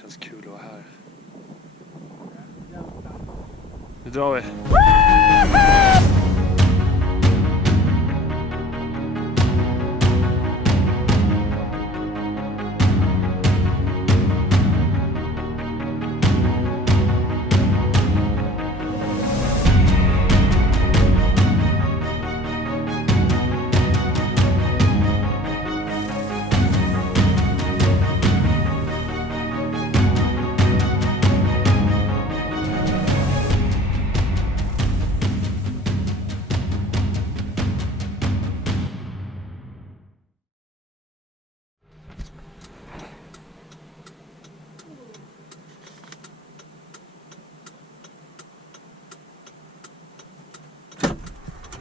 Känns kul att vara här. Nu drar vi.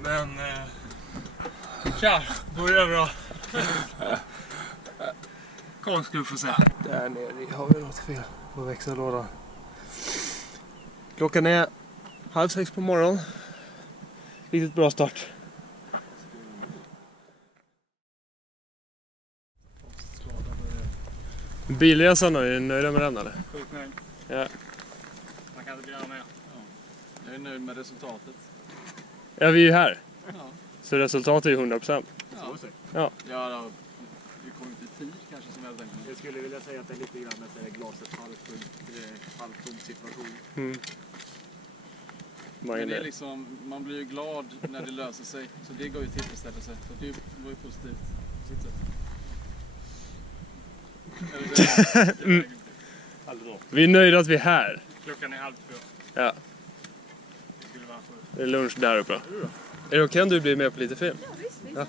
Men tja, börjar bra. Kom ska vi få se. Där nere har vi något fel på växellådan. Klockan är 5:30 på morgonen. Riktigt bra start. Bilresan, är du nöjd med den eller? Sjukt nöjd. Ja. Man kan inte begära mer. Ja. Jag är nöjd med resultatet. Ja, vi är ju här. Ja. Så resultatet är ju 100%. Ja. Ja. Ja, då, vi kommer inte i tid kanske som jag hade tänkt mig. Jag skulle vilja säga att det är lite grann med glaset halvtomt situation. Mm. Men det är liksom, man blir ju glad när det löser sig. Så det går ju tillfredsställelse. Så det var ju positivt på sitt sätt. Vi är nöjda att vi är här. Klockan är 1:30. Ja. Det skulle vara 7. Det är lunch där uppe. Är det okej om du blir med på lite film? Ja, visst. Ja.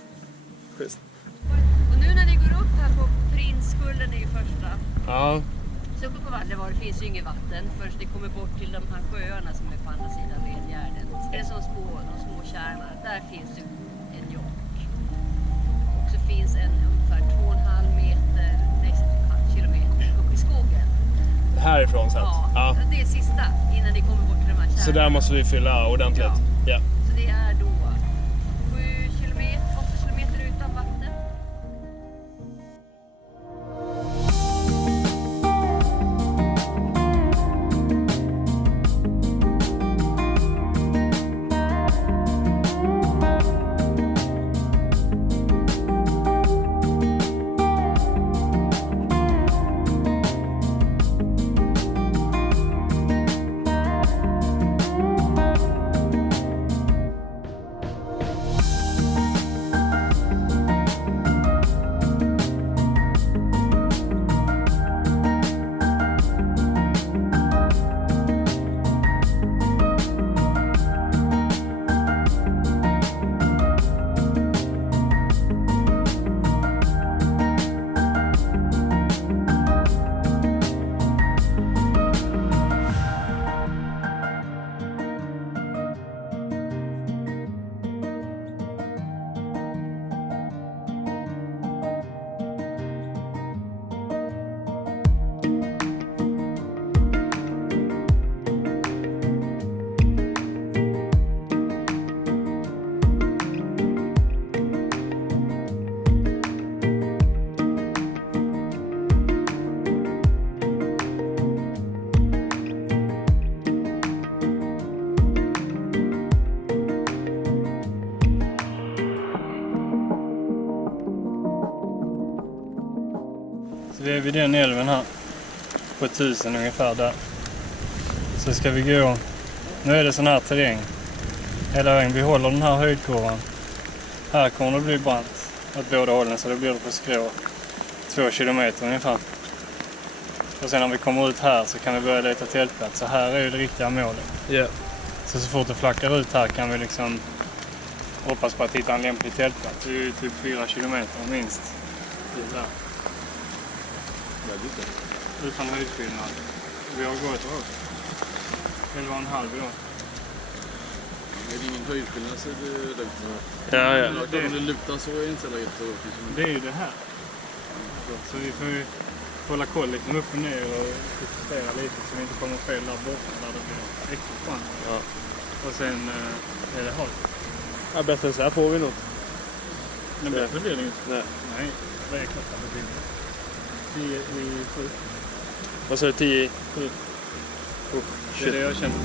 Schysst. Och nu när ni går upp här på Prinskullen är ju första. Ja. Så uppe på Vallevar finns ju inget vatten förrän ni kommer bort till de här sjöarna som är på andra sidan Vedgärden. Det är som de små kärnar. Där finns ju en jock. Och så finns en ungefär 2,5 meter, nästan 1,5 kilometer upp i skogen. Härifrån sett? Ja, det är sista innan ni kommer bort till de här kärnorna. Så där måste vi fylla ordentligt? Ja. Så det är då 7 kilometer, 8 kilometer utan vatten. Vi är vid den älven här. På 1000 ungefär där. Så ska vi gå. Nu är det sån här terräng. Hela vägen. Vi håller den här höjdkurvan. Här kommer det bli brant åt båda hållen. Så det blir det på skrå. 2 kilometer ungefär. Och sen när vi kommer ut här så kan vi börja leta tältplats. Så här är ju det riktiga målet. Yeah. Så fort det flackar ut här kan vi liksom hoppas på att hitta en lämplig tältplats. Det är ju typ 4 kilometer minst. Det där. Utan höjdskillnad. Vi har gått 11,5 år. Är det ingen höjdskillnad så är det lugnt. Ja. Om det lutar så är det inte så lätt. Det är ju det här. Så vi får ju hålla koll liksom upp och ner och justera lite så vi inte kommer fel där borta där det blir riktigt skönt. Ja. Och sen är det halt. Ja, bättre än så här får vi nog. Men bättre blir det inte. Nej. Nej, det är klart att det blir det. 10 i 7. Vad sa du, 10? Det är det jag känner.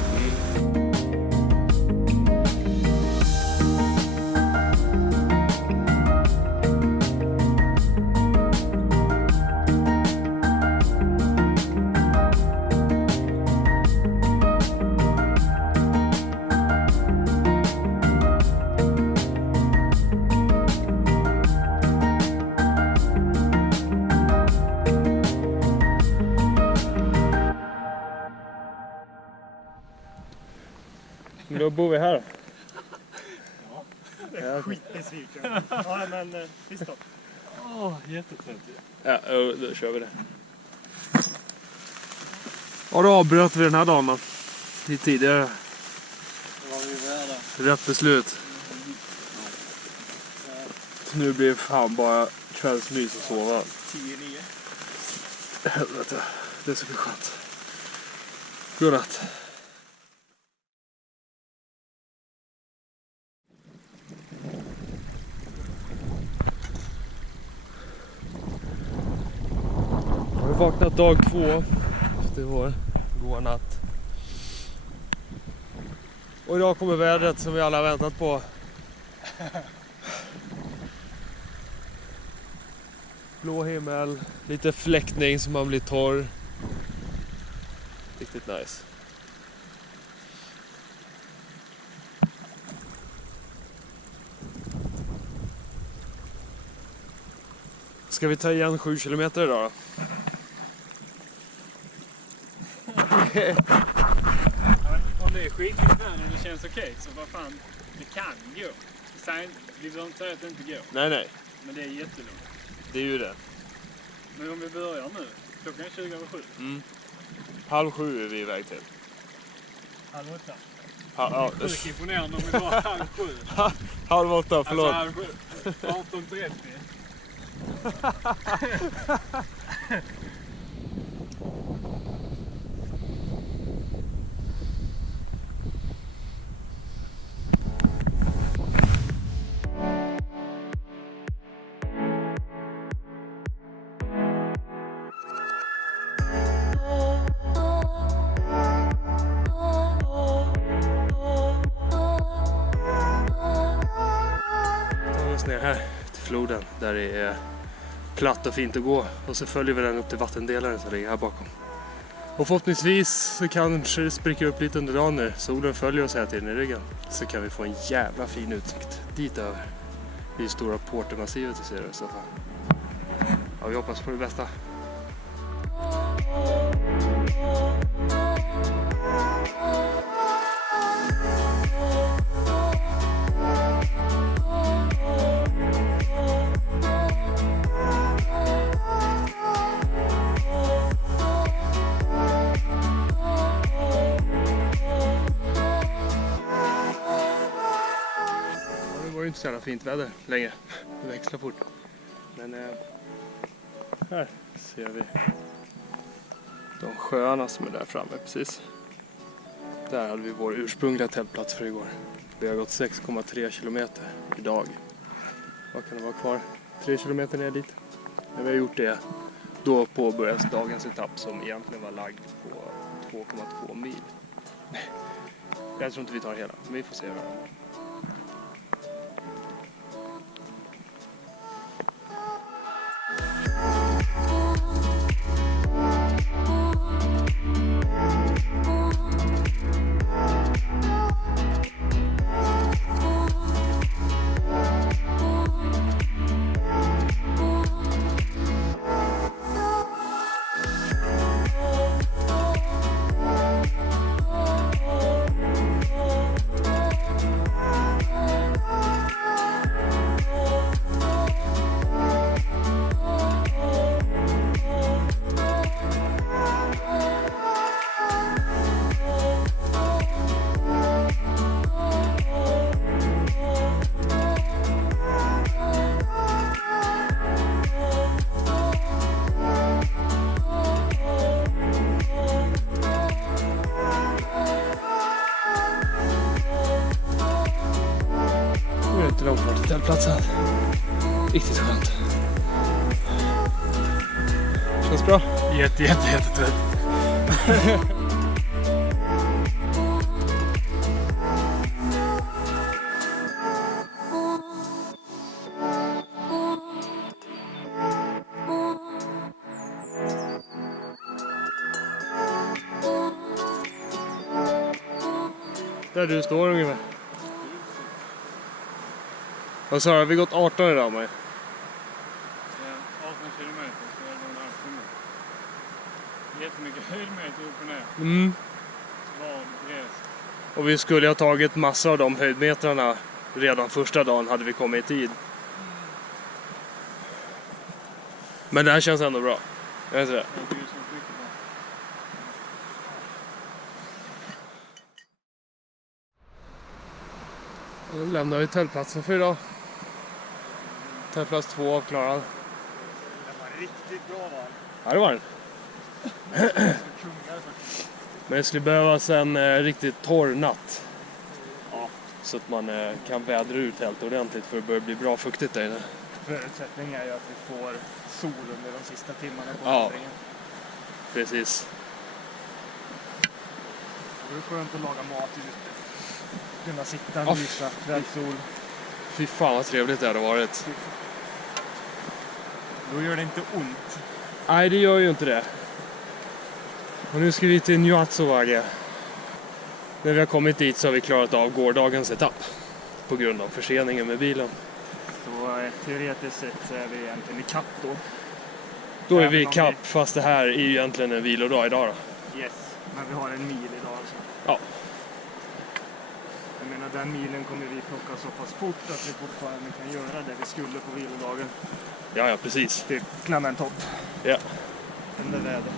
Men då bor vi här. Ja. Skitbesviken. Ja, men visst då. Jättetrött. Ja, då kör vi det. Ja, då avbröt vi den här dagen lite tidigare. Vad var vi värda? Rätt beslut. Nu blir det fan bara kvällsmys och sova. 10-9. Helvete, det ska bli skönt. Godnatt. Jag har vaknat dag 2 efter vår goda natt. Och idag kommer vädret som vi alla har väntat på. Blå himmel, lite fläktning så man blir torr. Riktigt nice. Ska vi ta igen 7 kilometer idag då? Om det är skickligt här och det känns okej, så vad fan, det kan gå. Vi behöver inte säga att det inte går. Nej. Men det är jättelångt. Det är ju det. Men om vi börjar nu, klockan är 20:07. 6:30 är vi iväg till. 7:30. Ja, Sjukt imponerande om vi bara 7:30. 7:30, förlåt. Alltså 18:30. Ner här till floden där det är platt och fint att gå, och så följer vi den upp till vattendelaren som ligger här bakom. Och förhoppningsvis så kanske det spricker upp lite under dagen när solen följer oss här till i ryggen, så kan vi få en jävla fin utsikt dit över. Det är stora Portermassivet du ser det, så ja, vi hoppas på det bästa. Det var ju inte så jävla fint väder längre. Det växlar fort. Men här ser vi de sjöarna som är där framme precis. Där hade vi vår ursprungliga tältplats för igår. Vi har gått 6,3 kilometer idag. Vad kan det vara kvar? 3 kilometer ner dit. När vi har gjort det, då påbörjas dagens etapp som egentligen var lagd på 2,2 mil. Jag tror inte vi tar hela, men vi får se hur det är. Inte långt bort till tältplatsen. Riktigt skönt. Känns bra. Jättetrött. Där du står ungefär. Vad sa du? Har vi gått 18 idag med? 18 kilometer så är det en halvtimme. Jättemycket höjdmeter upp och ner. Vad gräs. Och vi skulle ha tagit massa av de höjdmetrarna redan första dagen hade vi kommit i tid. Men det här känns ändå bra. Jag vet inte det. Jag tycker det känns mycket bra. Då lämnar vi tältplatsen för idag. Tältplats 2 avklarad. Det var riktigt bra val. Ja, det var den. Men det skulle behövas en riktigt torr natt. Ja. Så att man kan vädra ut helt ordentligt för att det börjar bli bra fuktigt där inne. Förutsättningen är ju att vi får sol under de sista timmarna på Ja. vandringen. Precis. Det är skönt att laga mat ute. Kunna sitta Ja. och mysa, kvällssol. Fy fan vad trevligt det hade varit. Då gör det inte ont. Nej, det gör ju inte det. Och nu ska vi till Nuatsuwage. När vi har kommit dit så har vi klarat av gårdagens etapp. På grund av förseningen med bilen. Så teoretiskt sett så är vi egentligen i kapp då. Då är Även vi i om kapp, fast det här är ju egentligen en vilodag idag då. Yes, men vi har en mil idag alltså. Ja. Jag menar, den milen kommer vi plocka så pass fort att vi fortfarande kan göra det vi skulle på vilodagen. Ja, precis. Typ klämma en topp. Ja. Under väder.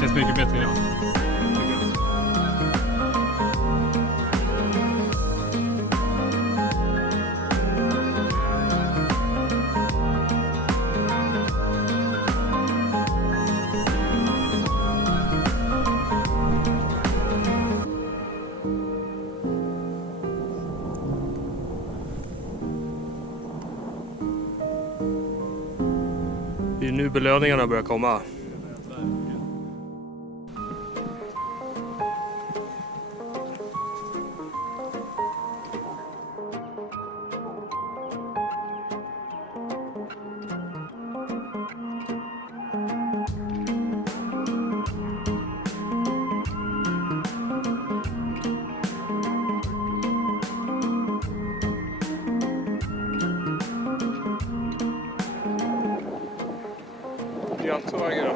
Känns mycket bättre idag. Det är nu belöningarna börjar komma. Nuatsuwage då.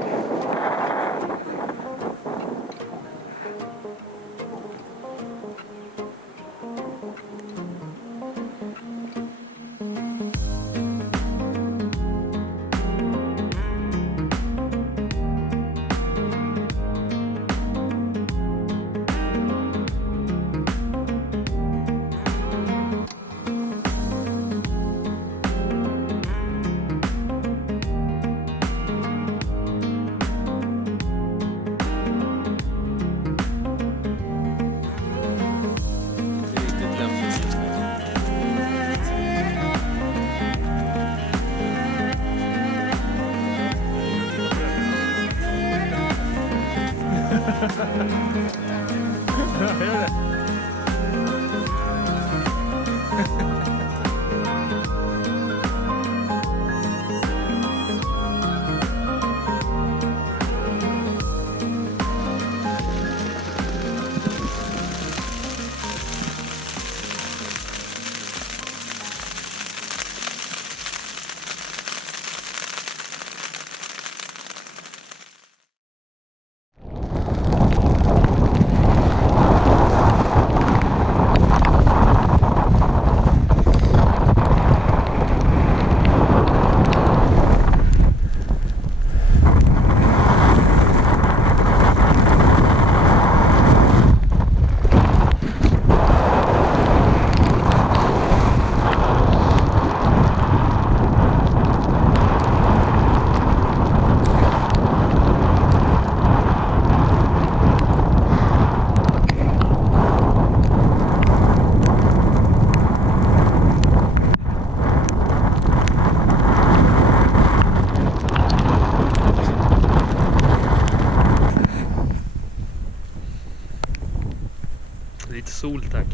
sol tack.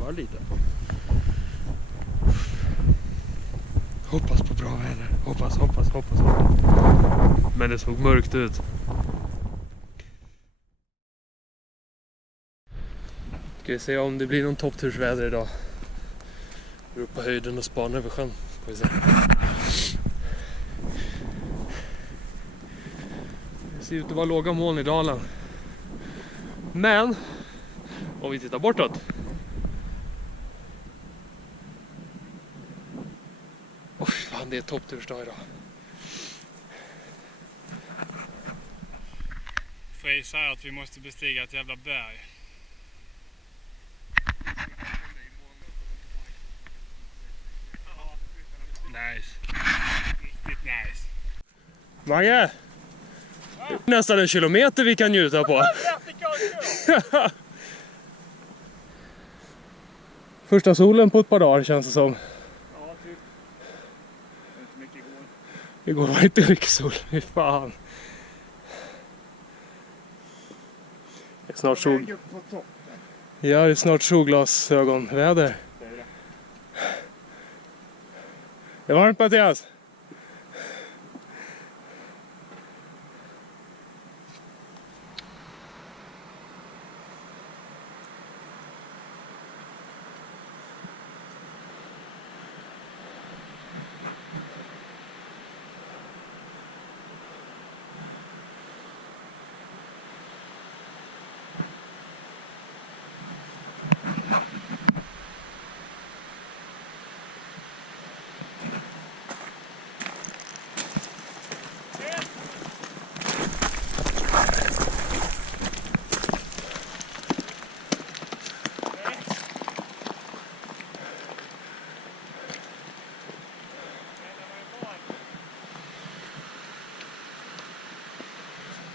Bara lite. Hoppas på bra väder. Hoppas. Men det såg mörkt ut. Ska vi se om det blir någon topptursväder idag. Går upp på höjden och spanar över sjön. Får vi se. Det ser ut att vara låga moln i dalen. Men om vi tittar bortåt. Oj fan, det är topptursdag idag. Frej säger att vi måste bestiga ett jävla berg. Nice. Riktigt nice. Mange! Nästan en kilometer vi kan njuta på. Första solen på ett par dagar känns det som. Ja, typ. Inte mycket igår. Igår var inte mycket sol. Fy fan. Det är snart sol. Väg upp på toppen. Ja, det är snart solglasögonväder. Det är det. Det var varmt, Mattias.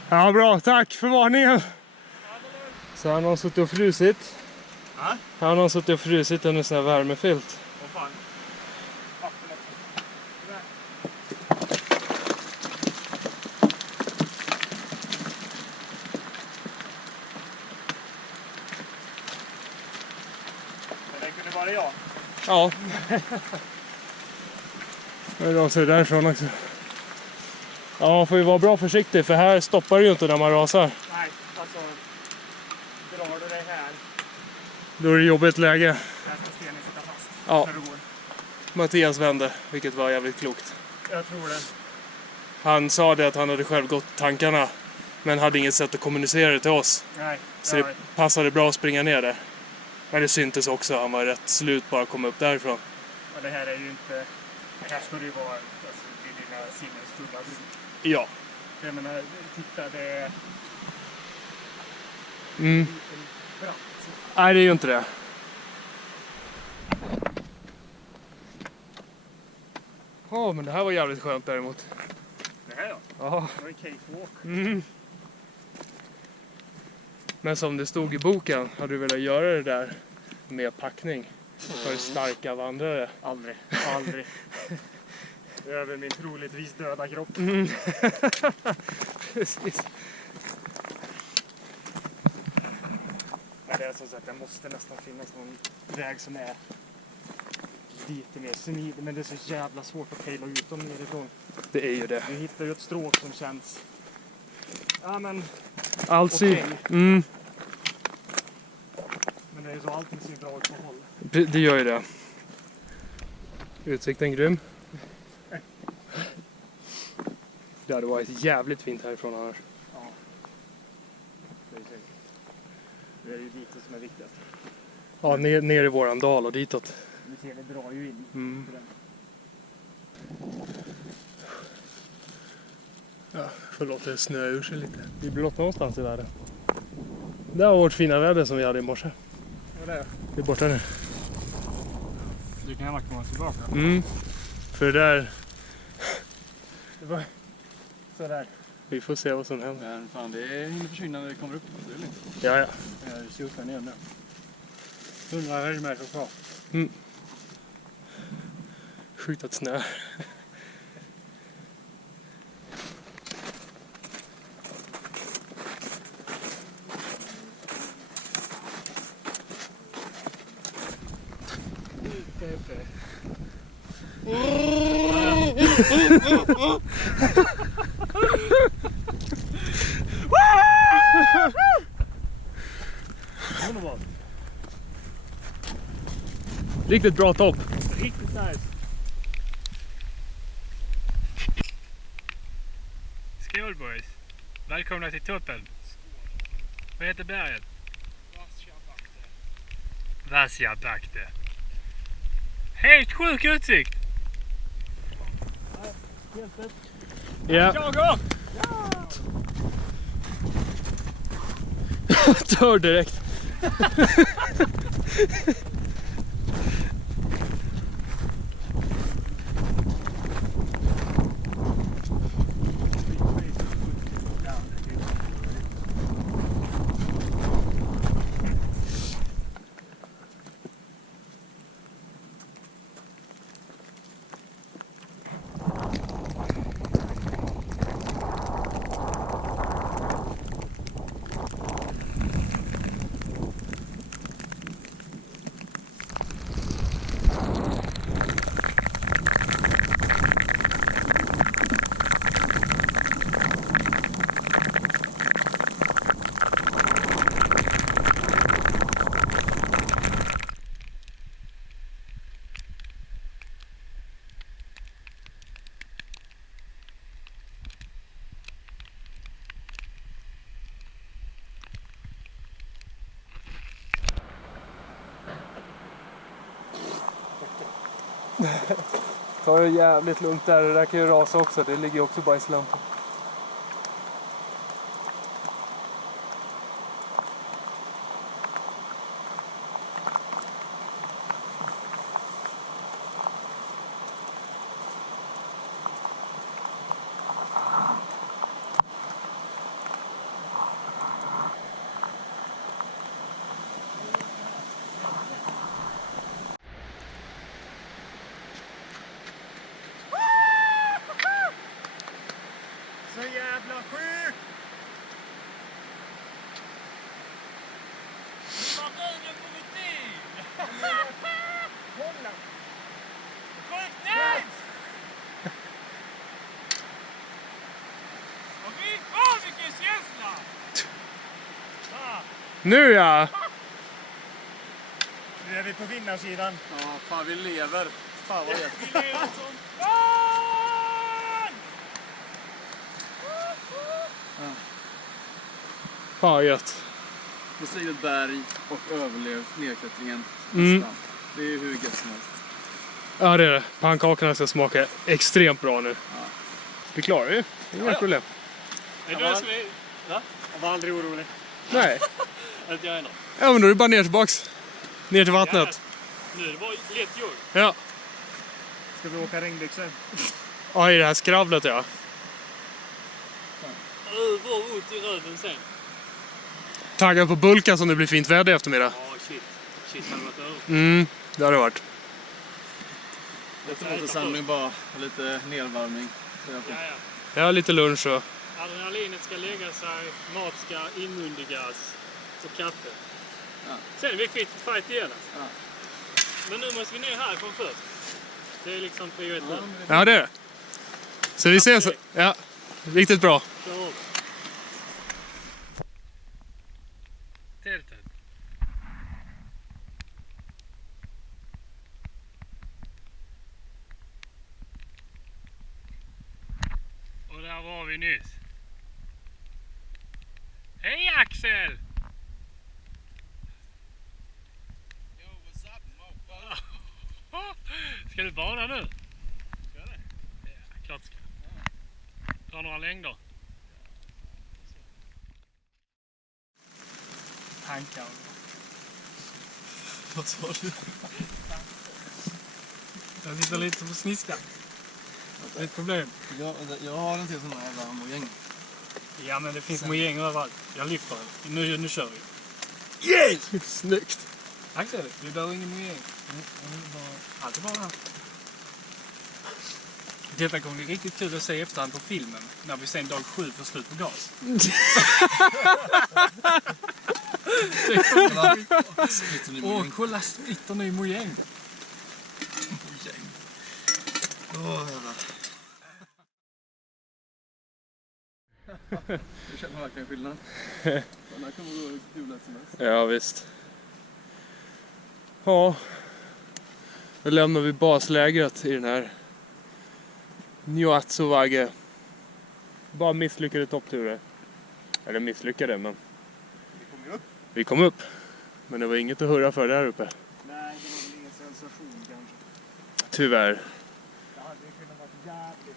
Ja, bra. Tack för varningen. Så han har suttit och frusit. Ja? Han har suttit och frusit under sån här värmefilt. Vad fan. Vattnet. Det kunde vara jag. Ja. Det är de ser därifrån också. Ja, man får ju vara bra försiktig för här stoppar det ju inte när man rasar. Nej, alltså. Drar du dig här. Då är det jobbigt läge. Där ska stenen sitta fast. Ja. När du går. Mattias vände, vilket var jävligt klokt. Jag tror det. Han sa det att han hade själv gått tankarna. Men hade inget sätt att kommunicera det till oss. Nej. Så det passade bra att springa ner där. Men det syntes också, han var rätt slut bara att komma upp därifrån. Och det här är ju inte. Det här ska det ju vara. Alltså, det är dina sinnesfulla bruk. Ja. Jag menar, titta det är. Mm. Bra. Nej, det är ju inte det. Ja, men det här var jävligt skönt däremot. Det här ja. Ja. Det var en cakewalk. Mm. Men som det stod i boken, hade du velat göra det där med packning för starka vandrare? Aldrig. Aldrig. Över min troligtvis döda kropp. Mm. Precis. Men det är som sagt, det måste nästan finnas någon väg som är lite mer smidig. Men det är så jävla svårt att pejla ut dem nerifrån. Det är ju det. Vi hittar ju ett stråk som känns. Ja men. Alltså, Okej. mm, Men det är så allting ser bra ut på håll. det gör ju det. Utsikten grym. Det hade varit jävligt fint härifrån annars. Ja. Det är säkert. Det är ju dit som är viktigast. Ja, ner i våran dal och ditåt. Vi ser det drar ju in. Mm. Ja, förlåt, det snöar ur sig lite. Vi blott någonstans i världen. Det var vårt fina väder som vi hade i morse. Vad är det? Det är borta nu. Du kan gärna komma tillbaka. Mm. För det där, Det var sådär. vi får se vad som händer. Men fan, det hinner försvinna när det kommer upp. Det är lugnt. Ja, ja. Jag ser upp här nere nu. 100 höjdmeter kvar. Sjukt att snö. Underbart. Riktigt bra topp. Riktigt nice. Skål boys. Välkomna till toppen. Vad heter berget? Vasjabakte. Helt sjuk utsikt. Ja. Jag går! Dör direkt. Ta det jävligt lugnt där, det där kan ju rasa också, det ligger ju också bara i slampen. Så jävla sjukt! Vad vägen på rutin! Kolla! Sjukt nice! Åh, vilken känsla! Nu ja! Nu är vi på vinnarsidan. Ja, fan vi lever. Fan vad gött. Vi lever som barn! Fan vad gött. Bestigit ett berg och överlevt nedklättringen. Mm. Nästan. Det är hur gött som helst. Ja det är det. Pannkakorna ska smaka extremt bra nu. Ja. Vi klarar ju. Inga problem. Är du som är... Jag var aldrig orolig. Nej. Inte jag heller. Ja men då är det bara ner tillbaks. Ner till vattnet. Nu är det bara lätt gjort. Ja. Ska vi åka regnbyxor? Ja i det här skravlet ja. Vad ont i röven sen. Taggad på bulka som det blir fint väder i eftermiddag. Ja, shit. Shit, hade varit över. Mm, det har det varit. Efter återsamling bara och lite nedvarvning. Så jag Ja, ja. Ja, lite lunch och... Adrenalinet ska lägga sig, mat ska inmundigas, så kaffe. Ja. Sen är vi kvitt fight igen. Ja. Men nu måste vi ner härifrån först. Det är liksom prio 1 nu. Ja, det är det. Så vi ses. Ja, riktigt bra. Kör upp. Tältet. Och där var vi nyss. Hej Axel! Yo, what's up, motherfucker? Ska du bada nu? Ska det? Ja, klart ska. Dra några längder. Tankar. Vad sa du? Jag sitter lite som sniskan. Det är ett problem. Jag har en till sån här jävla mojäng. Ja men det finns mojäng överallt. Jag lyfter den. Nu kör vi. Yes! Snyggt. Axel, du behöver ingen mojäng. Allt är bara här. Detta kommer bli riktigt kul att se efterhand på filmen. När vi sen dag 7 får slut på gas. Åh, kolla splitter ny mojäng. Åh jävlar. Jag känner verkligen skillnad. Den här kommer gå hur lätt som helst. Ja, visst. Ja. Då lämnar vi baslägret i den här Njuatsovaage. Bara misslyckade toppturer. Eller misslyckade, men vi kom upp. Men det var inget att hurra för där uppe. Nej, det var väl ingen sensation kanske. Tyvärr. Det hade kunnat vara jävligt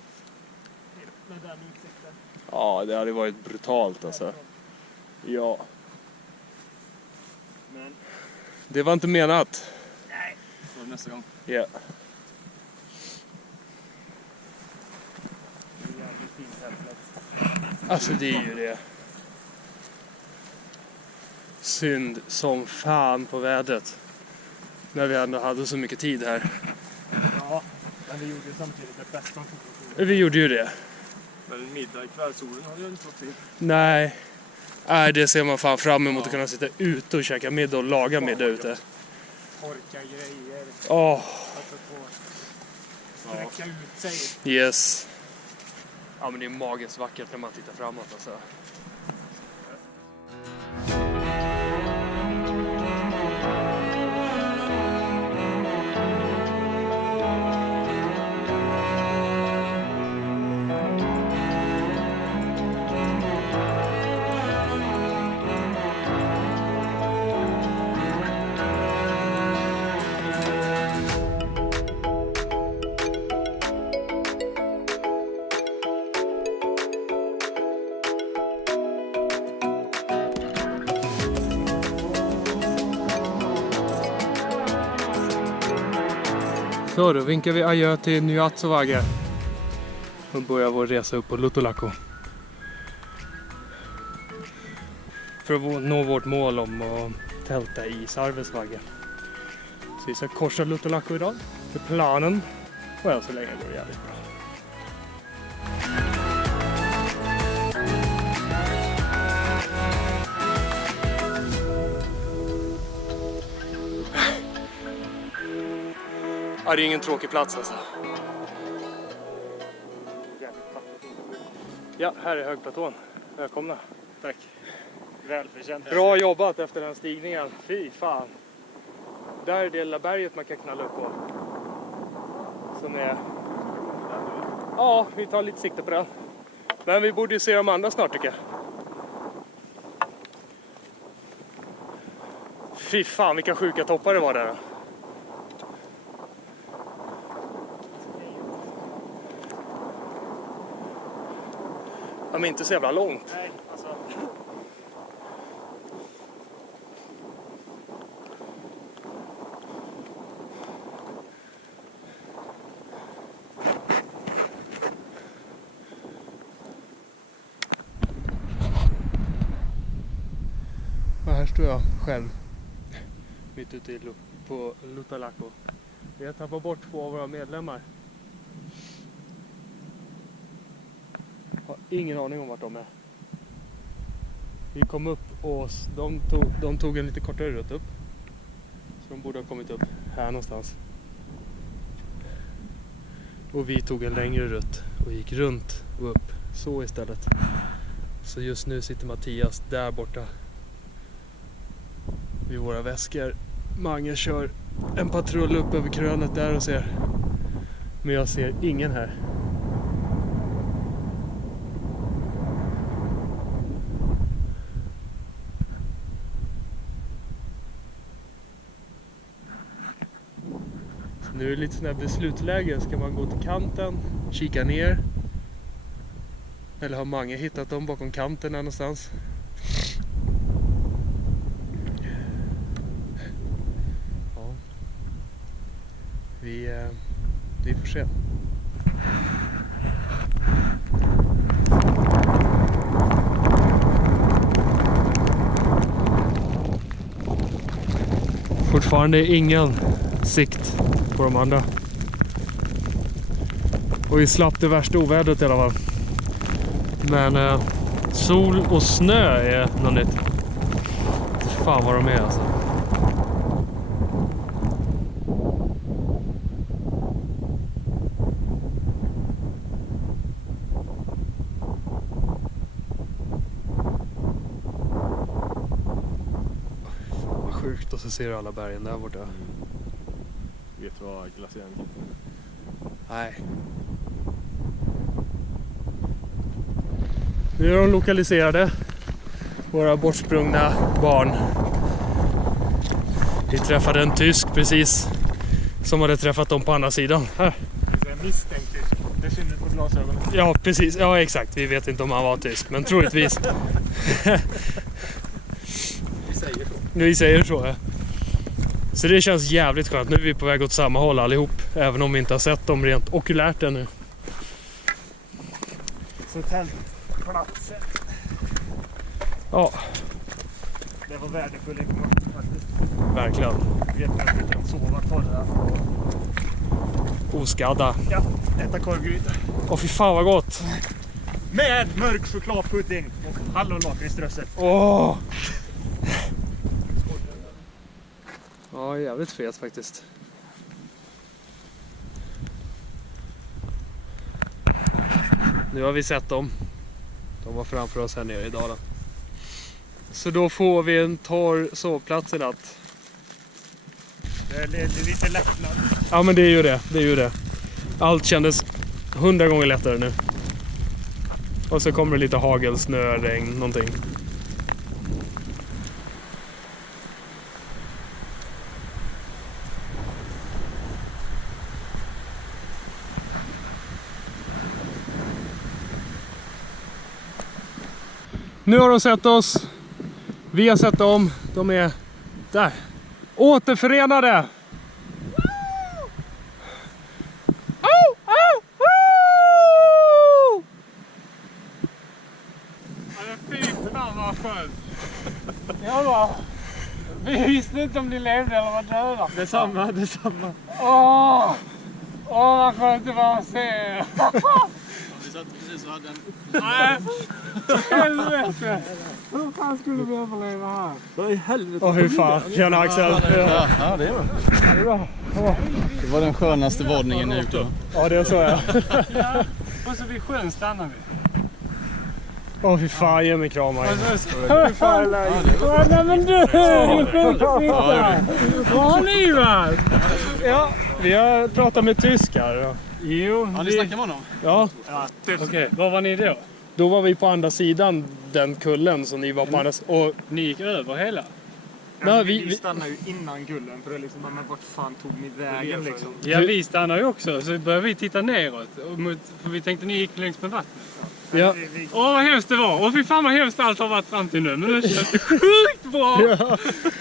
med den utsikten. Ja, det hade varit brutalt alltså. Ja. Men Det var inte menat. Så nästa gång. Ja. det är jävligt fint helt. Alltså det är ju det. Synd som fan på vädret. När vi ändå hade så mycket tid här. Ja, men vi gjorde samtidigt det bästa fotografiet. Vi gjorde ju det. Men middag ikväll, solen har ju inte fått till. Nej. Nej, det ser man fan fram emot att kunna sitta ute och käka middag och laga middag ute. Torka grejer, Åh, alltså på sträcka ut sig. yes. Ja, men det är magiskt vackert när man tittar framåt alltså. Så då vinkar vi adjö till Njuatsovaage och börjar vår resa upp på Lutulako. För att nå vårt mål om att tälta i Sarvesvaage. Så vi ska korsa Lutulako idag. Det är planen. Och än så länge går det jävligt bra. Ja, det är ingen tråkig plats alltså. Jävligt fattigt. Ja, här är högplatån. Välkomna. Tack. Välförtjänt. Bra jobbat efter den stigningen. Fy fan. Där är det lilla berget man kan knalla upp på. Som är... Ja, vi tar lite sikte på den. Men vi borde ju se de andra snart tycker jag. Fy fan, vilka sjuka toppar det var där. Ja, men inte så jävla långt. Nej, alltså. Och här står jag själv. Mitt ute på Lutulako. Vi har tappat bort 2 av våra medlemmar. Har ingen aning om vart de är. Vi kom upp och de tog en lite kortare rutt upp. Så de borde ha kommit upp här någonstans. Och vi tog en längre rutt och gick runt och upp så istället. Så just nu sitter Mattias där borta vid våra väskor. Mange kör en patrull upp över krönet där och ser. Men jag ser ingen här. Så nu är det lite sån här beslutläge. Ska man gå till kanten, kika ner? Eller har Mange hittat dem bakom kanten här någonstans? Ja. Vi får se. Fortfarande ingen sikt på de andra. Och vi slapp det värsta ovädret i alla fall. Men sol och snö är något nytt. Fan vad de är alltså. kallt och så ser du alla bergen där borta. Vet du vad glaciären kom från? Nej. Nu är de lokaliserade. Våra bortsprungna barn. Vi träffade en tysk precis som hade träffat dem på andra sidan. Här. Jag misstänkte. Det syns på glasögonen. Ja, precis. Ja, exakt. Vi vet inte om han var tysk, men troligtvis. Vi säger så, ja. Så det känns jävligt skönt. Nu är vi på väg åt samma håll allihop. Även om vi inte har sett dem rent okulärt ännu. Så tältplatsen. Ja, Det var värdefull information faktiskt. verkligen. Vet att vi kan sova torra. Oskadda. Ja, äta korvgryta. Åh, fy fan vad gott. Med mörk chokladpudding och hallonlakritsströssel. Åh! Ja, jävligt fet faktiskt. Nu har vi sett dem. De var framför oss här nere i dalen. Så då får vi en torr sovplats i natt. Det är lite lättnad. Ja, men det är ju det. Det är ju det. Allt kändes 100 gånger lättare nu. Och så kommer det lite hagel, snö, regn, någonting. Nu har de sett oss. Vi har sett dem. De är där. Återförenade! Vi visste inte om ni levde eller var döda. Detsamma. Åh, vad skönt det var att se er. Vi satt precis och hade en... Nej, helvete. Hur fan skulle vi överleva här? Vad i helvete? Åh, hur fan. Tjena Axel. Ja, det är bra. Det är bra. Det var den skönaste vadningen jag gjort då. Ja, det är så ja. Ja, och så vid sjön stannar vi. Åh, fy fan. Ge mig kramar. Nej men du, din skitfitta. Vad har ni varit? Ja, vi har pratat med tyskar. Jo, Ja, ni snackar med honom? Ja, Okej, var var ni då? då var vi på andra sidan den kullen som ni var på andra sidan. Och Ni gick över hela? nej, Vi stannade ju innan Gullen för att liksom, men vart fan tog ni vägen liksom? Ja, vi stannar ju också. Så började vi titta neråt. För vi tänkte ni gick längs med vattnet. ja. Åh, vad hemskt det var. Och fy fan vad hemskt allt har varit fram till nu. Men nu känns det sjukt bra. Ja.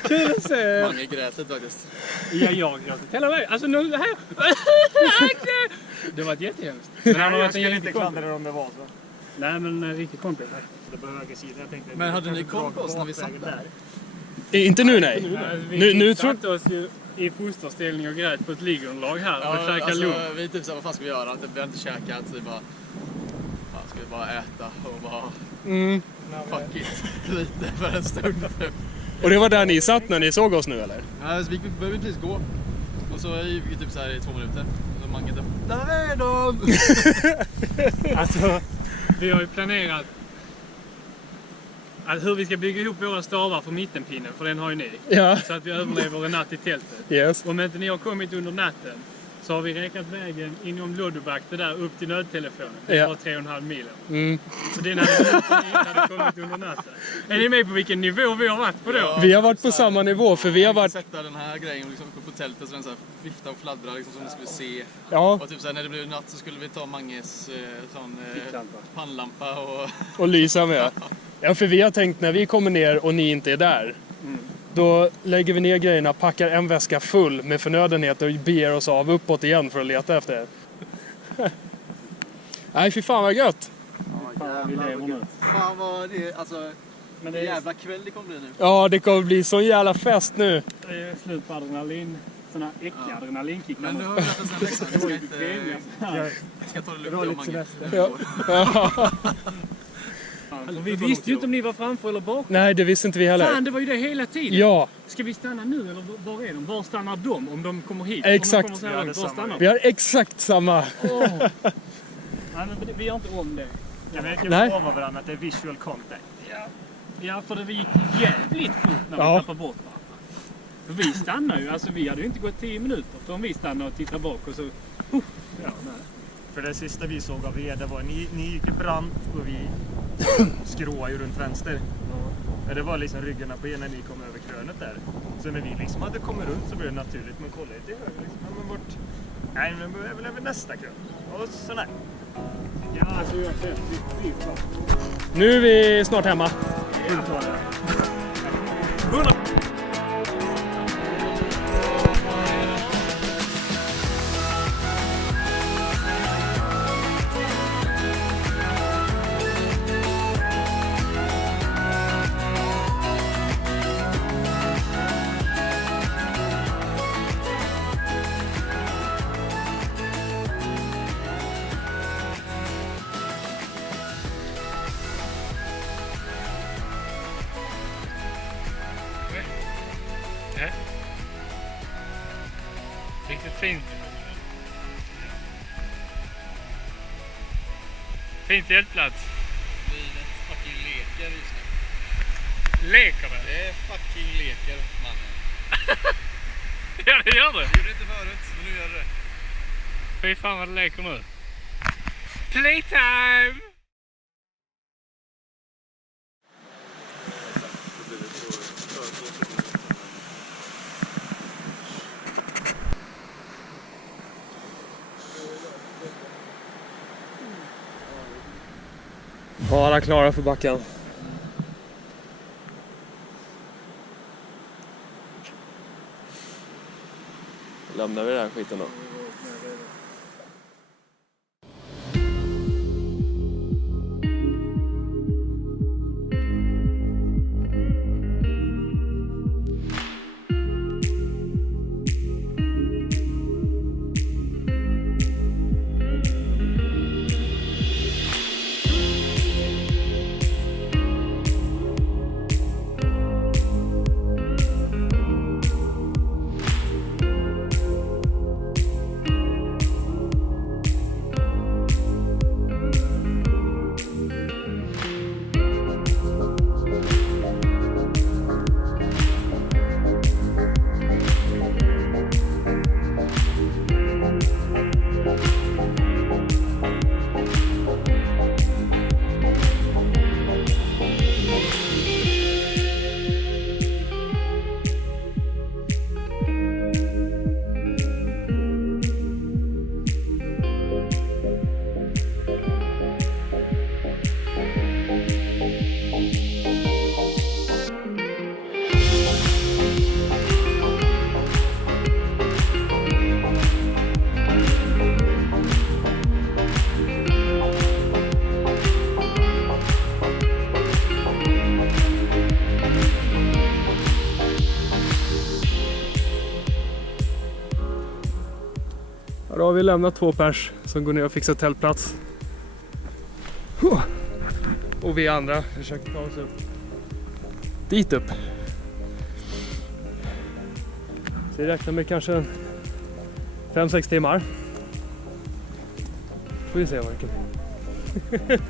Kul att se. Mange grät lite faktiskt. Ja, jag grät hela vägen. Alltså nu det här. Det var jättehemskt. Men han har Jag varit en skulle inte riktig klandra kompis. det om det var så. Nej, men en riktig kompis. Det på höger sida. Jag tänkte, Men hade ni kanske koll på oss när vi bakvägen satt där? Inte nu, nej. Nu satte oss ju i fosterställning och grät på ett liggunderlag här och käkade alltså, lunch. vi typ så vad fan ska vi göra? Vi har inte käkat, så vi bara... Fan, ska vi bara äta och bara... Fuck it. Lite för en stund typ. Och det var där ni satt när ni såg oss nu, eller? Ja, så vi började precis gå. Och så gick vi typ så här i 2 minuter. Och så Mange typ... Där är de! Alltså, vi har ju planerat att hur vi ska bygga ihop våra stavar för mittenpinnen, för den har ju ni. Ja. Så att vi överlever en natt i tältet. Yes. Om inte ni har kommit under natten så har vi räknat vägen inom Lodobak, det där upp till nödtelefonen. Det Ja. var 3,5 mil. Mm. Så det hade ni inte hade kommit under natten. Är ni med på vilken nivå vi har varit på då? Ja. Vi har varit på samma nivå, för vi har varit... Sätta den här grejen och liksom gå på tältet så den så här vifta och fladdra liksom som ni skulle se. Ja, Och typ så här, när det blev natt så skulle vi ta Manges sån pannlampa och... och lysa med. Ja, för vi har tänkt när vi kommer ner och ni inte är där. Då lägger vi ner grejerna, packar en väska full med förnödenheter och beger oss av uppåt igen för att leta efter er. Nej, fy fan vad gött. Vi lever nu. Fan vad det alltså... Men Det är jävla kväll det kommer bli nu. Ja, det kommer bli så jävla fest nu. Det är slut på adrenalin. Såna äckliga adrenalinkickar. Men nu har vi lärt oss en läxa. Vi ska inte... Vi ska ta det lugnt, jag och Mange. Ja. Ja. Vi visste ju inte om ni var framför eller bakom. Nej, det visste inte vi heller. Fan, det var ju det hela tiden. Ja, Ska vi stanna nu eller var är de? Var stannar de om de kommer hit? Exakt. Om de kommer så här långt, var stannar vi de? har exakt samma. Nej, men vi gör inte om det. Jag vet Nej. ju på varandra att det är visual contact. Ja, för det gick jävligt fort när vi Ja. tappade bort varandra. Vi stannar ju, alltså vi hade ju inte gått 10 minuter för om vi stannar och tittar bak och så... ja, nej. För det sista vi såg av er, det var ni gick brant och vi skråade ju runt vänster. Ja, det var liksom ryggarna på er när ni kom över krönet där. Så när vi liksom hade kommit runt så blev det naturligt. Men kolla lite höger liksom. Ja, men vart... Nej, men vi är väl över nästa krön. Och sån här. Ja, alltså jag ser vi Nu är vi snart hemma. Riktigt fint. Fint hjälpplats. Vinet fucking leker just nu. Leker det? Det är fucking leker, mannen. Ja, det gör det. Det gjorde det inte förut, men nu gör det. Fy fan vad det leker nu. Playtime! Bara klara för backen. Lämnar vi den här skiten då? Då har vi lämnat 2 pers som går ner och fixar tältplats. Och vi andra försöker ta oss upp dit upp. Så vi räknar med kanske 5-6 timmar. Får vi se vad det kan bli.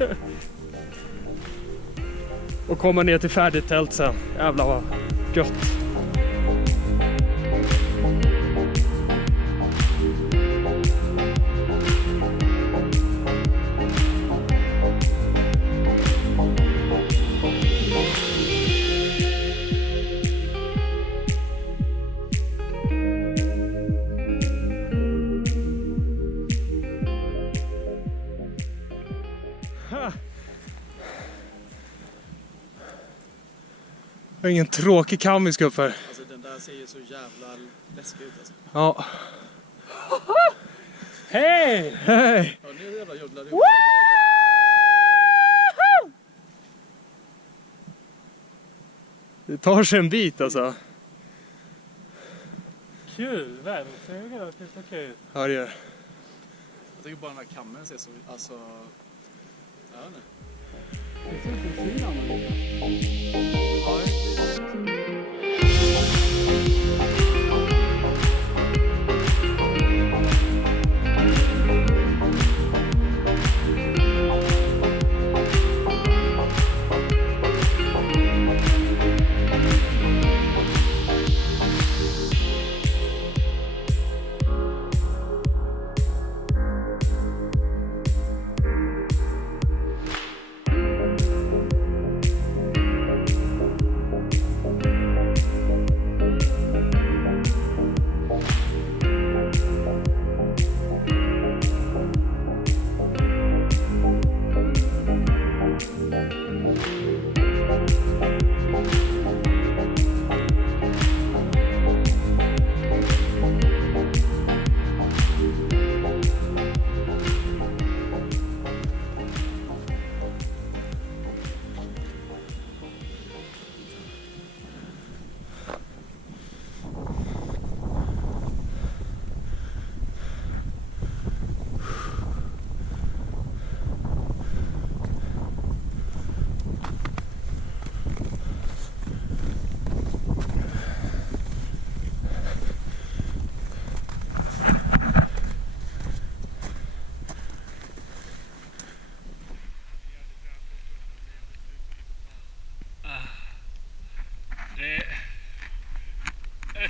Och komma ner till färdigt tält sen. Jävlar vad gött. Det är ingen tråkig kam vi ska upp för. Alltså den där ser ju så jävla läskig ut alltså. Ja. Hej! Hej! Ja, nu jävla joddlar du. Det tar sig en bit alltså. Kul, vädret ser ju relativt okej ut. Ja, det gör. Jag tycker bara den här kammen ser så, alltså... Ja, nej. Det ser ut som sidan.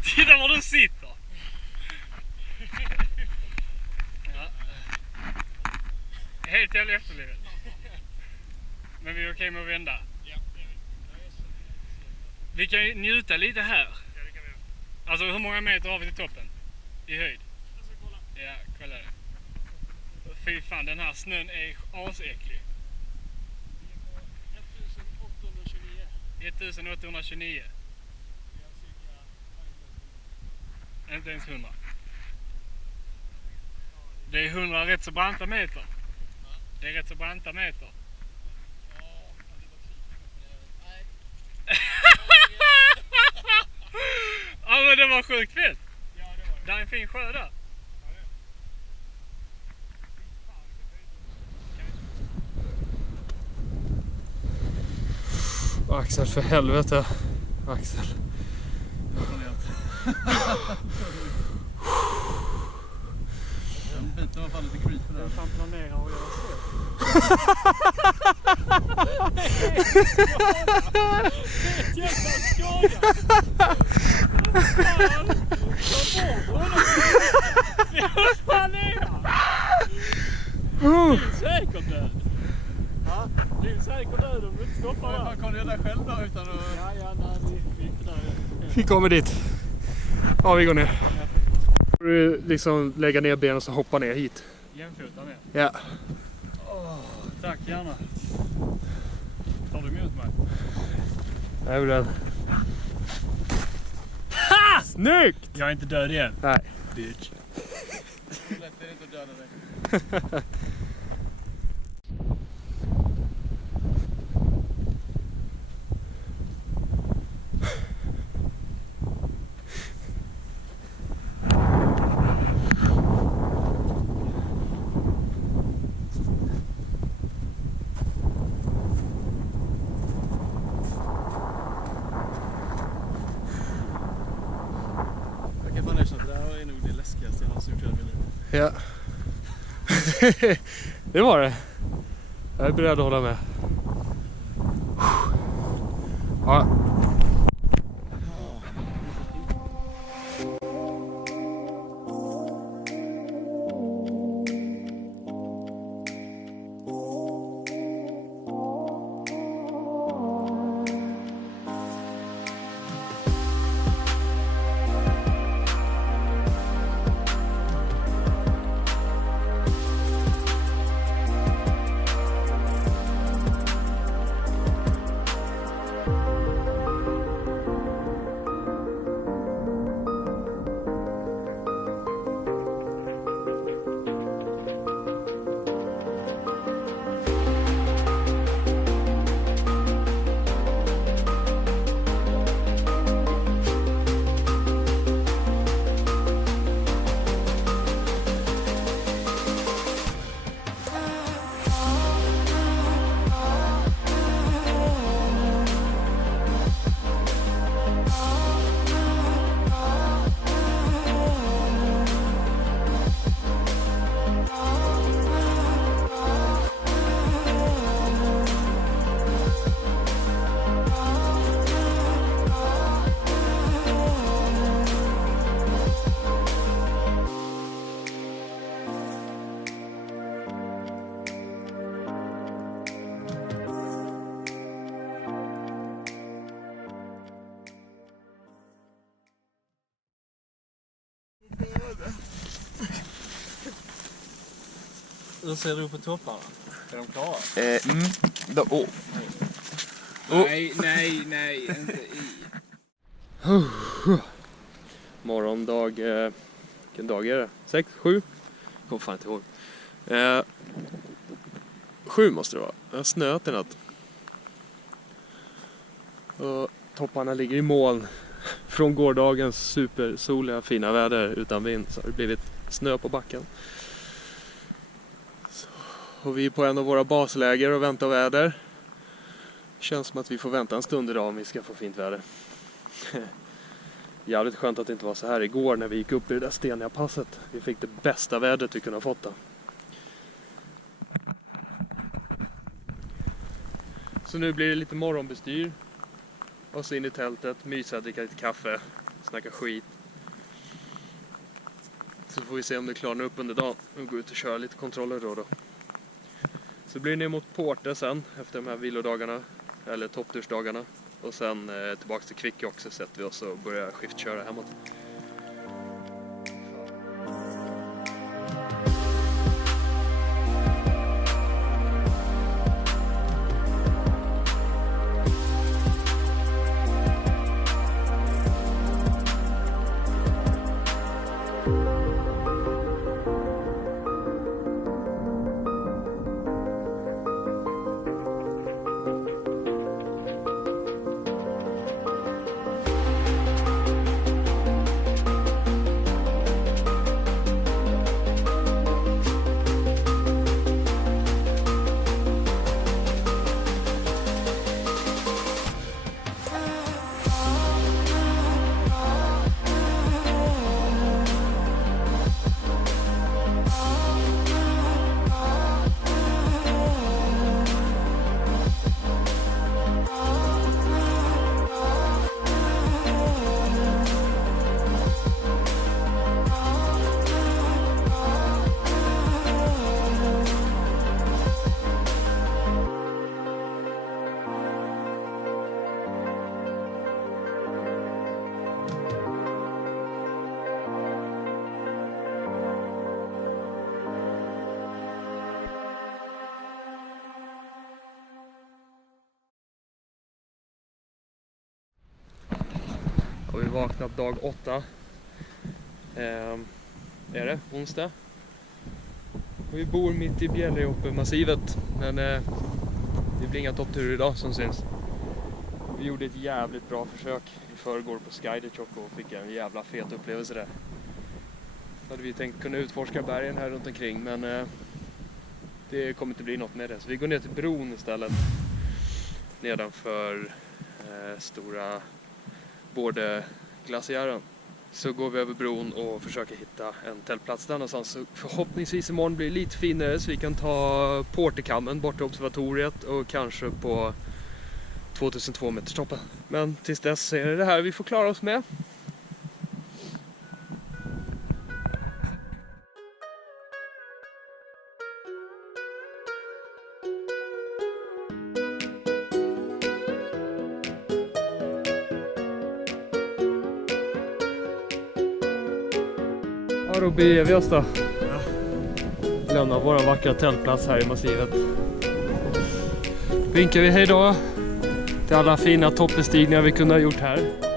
Titta var du sitter! Ja. Helt jävla efterlivet. Men vi är okej med att vända. Vi kan ju njuta lite här. Alltså hur många meter har vi till toppen? I höjd? Ja, kolla det. Fy fan, den här snön är asäcklig. 1829. Inte ens 100. Det är 100 rätt så branta meter. Det är rätt så branta meter. Ja men det var sjukt fett. Det är en fin sjö där. Axel, för helvete. Axel. Den biten var fan lite creepy där. Jag fan planerar att göra så. Jävla skada! Jag planerar! Du är säkert död. Ja, du är säkert död om du inte stoppar där. Man kan du göra det själv då utan att... Ja, nej, vi är inte där. Vi kommer dit. Ja, vi går ner. Får du liksom lägga ner benen och så hoppa ner hit. Jämfota med. Ja. Tack, gärna. Tar du emot mig? Jag är beredd. Ha! Snyggt! Jag är inte död igen. Nej. Bitch. Lätt är det inte att döda dig. Det här är nog det läskigaste jag någonsin gjort i mitt liv. Ja. Det var det. Jag är beredd att hålla med. Ja. Hur ser du på topparna? Är de klara? Nej, inte i. Morgondag, vilken dag är det? 6, 7? Kom fan inte ihåg. 7 måste det vara. Jag har snöat i natt. Och topparna ligger i moln. Från gårdagens supersoliga fina väder utan vind så har det blivit snö på backen. Så, och vi är på en av våra basläger och väntar väder. Känns som att vi får vänta en stund idag om vi ska få fint väder. Jävligt skönt att det inte var så här igår när vi gick upp i det där steniga passet. Vi fick det bästa vädret vi kunde ha fått då. Så nu blir det lite morgonbestyr. Och så in i tältet, mysa, dricka lite kaffe, snacka skit. Så får vi se om det klarnar upp under dagen och gå ut och köra lite kontroller då. Så blir det ner mot Porte sen efter de här vilodagarna, eller topptursdagarna. Och sen tillbaka till Kvicke också, sätter vi oss och börjar skiftköra hemåt. Och vi vaknat dag 8. Är det? Onsdag. Och vi bor mitt i Bjälleråper-massivet. Men det blir inga toppturer idag som syns. Vi gjorde ett jävligt bra försök i förrgår på Skydechock och fick en jävla fet upplevelse där. Så hade vi tänkt kunna utforska bergen här runt omkring, men det kommer inte bli något med det. Så vi går ner till bron istället. Nedanför stora Bordeglaciären. Så går vi över bron och försöker hitta en tältplats där någonstans. Så förhoppningsvis imorgon blir det lite finare så vi kan ta Portekammen bort till observatoriet och kanske på 2002 meters toppen. Men tills dess är det här vi får klara oss med. Ja, då beger vi oss då. Lämnar vår vackra tältplats här i massivet. Vinkar vi hej då till alla fina toppbestigningar vi kunde ha gjort här.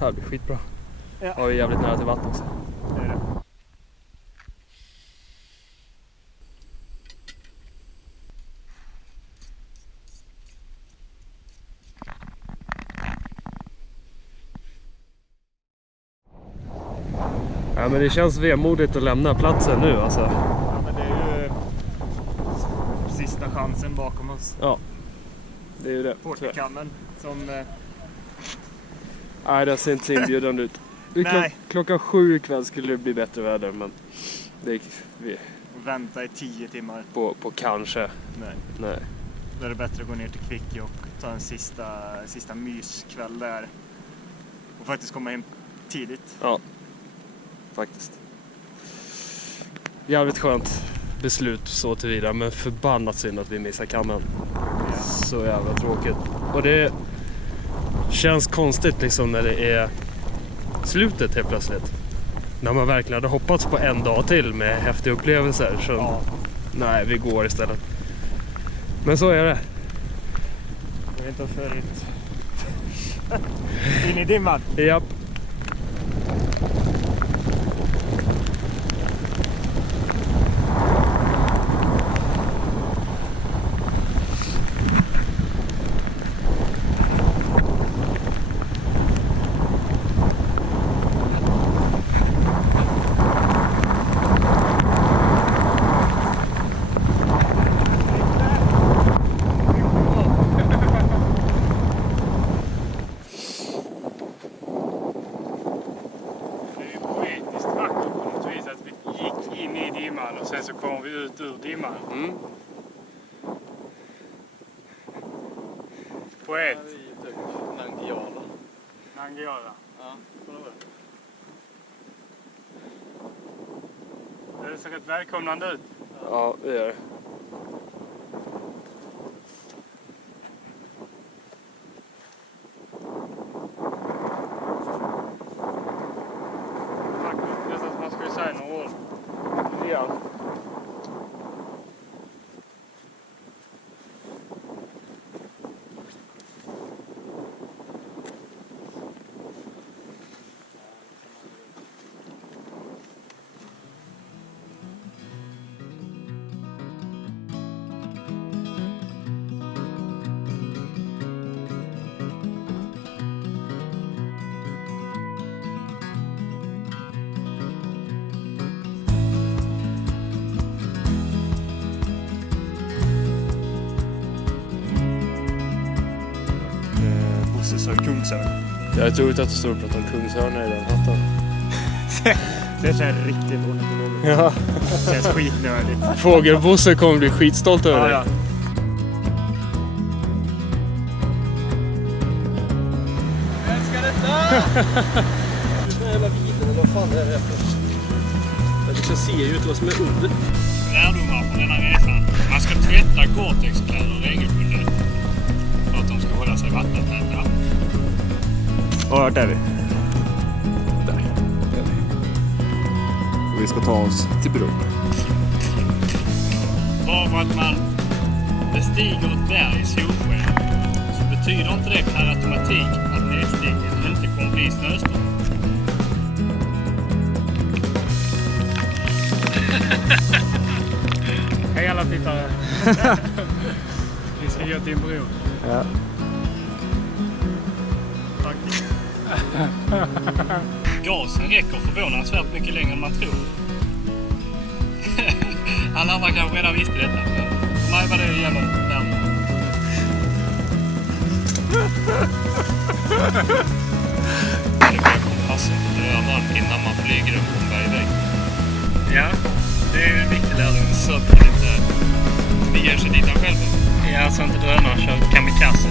Här blir skitbra. Ja. Och vi är jävligt nära till vatten också. Det är det. Ja, men det känns vemodigt att lämna platsen nu alltså. Ja, men det är ju sista chansen bakom oss. Ja, det är ju det. Porterkammen som... Nej, det ser inte så inbjudande ut. Nej. Klockan 7 ikväll skulle det bli bättre väder, men det gick vi Vänta i 10 timmar. på kanske. Nej. Då är det bättre att gå ner till Kvicki och ta en sista myskväll där. Och faktiskt komma hem tidigt. Ja, faktiskt. Jävligt skönt beslut så tillvida, men förbannat synd att vi missar kammen. Ja. Så jävla tråkigt. Och det känns konstigt liksom när det är slutet helt plötsligt. När man verkligen hade hoppats på en dag till med häftiga upplevelser. Så Ja. nej, vi går istället. Men så är det. Jag vet inte vad förut. In i dimman. Japp. Och sen så kommer vi ut ur dimman. Mm. Poet. Nangijala. Nangijala. Ja, kolla det. Det ser rätt välkomnande ut. Ja, det gör det. Nästan som man skulle säga några ord. Ja. Bosse sa Kungsörn. Jag tror inte att det står och pratar om kungshörna i den hatten. Det känns riktigt ornitologiskt. Ja. Det känns skitnödigt. Fågelbosse kommer bli skitstolt över dig. Ja. Jag älskar detta! Du är jävla vidare, vad fan är det? Jag kan se ut vad som är under. Lärdomar från denna resan. Man ska tvätta Gore-Tex-kläder regelbundet för att de ska hålla sig vattentäta. Vart är vi? Där. Och vi ska ta oss till bron. Bara för att man bestiger ett berg i solsken så betyder inte det per automatik att nedstigningen inte kommer bli snöstorm. Hej alla tittare! Vi ska gå till en bro. Ja. Tack. Gasen räcker förvånansvärt mycket längre än man tror. Alla andra kanske redan visste detta, men för mig var det jävla värme. Det börjar passa på drönaren innan man flyger upp på en bergvägg. Ja, det är en viktig lärdom så att man inte beger sig dit han själv. Ja, så inte drönaren kör kamikaze.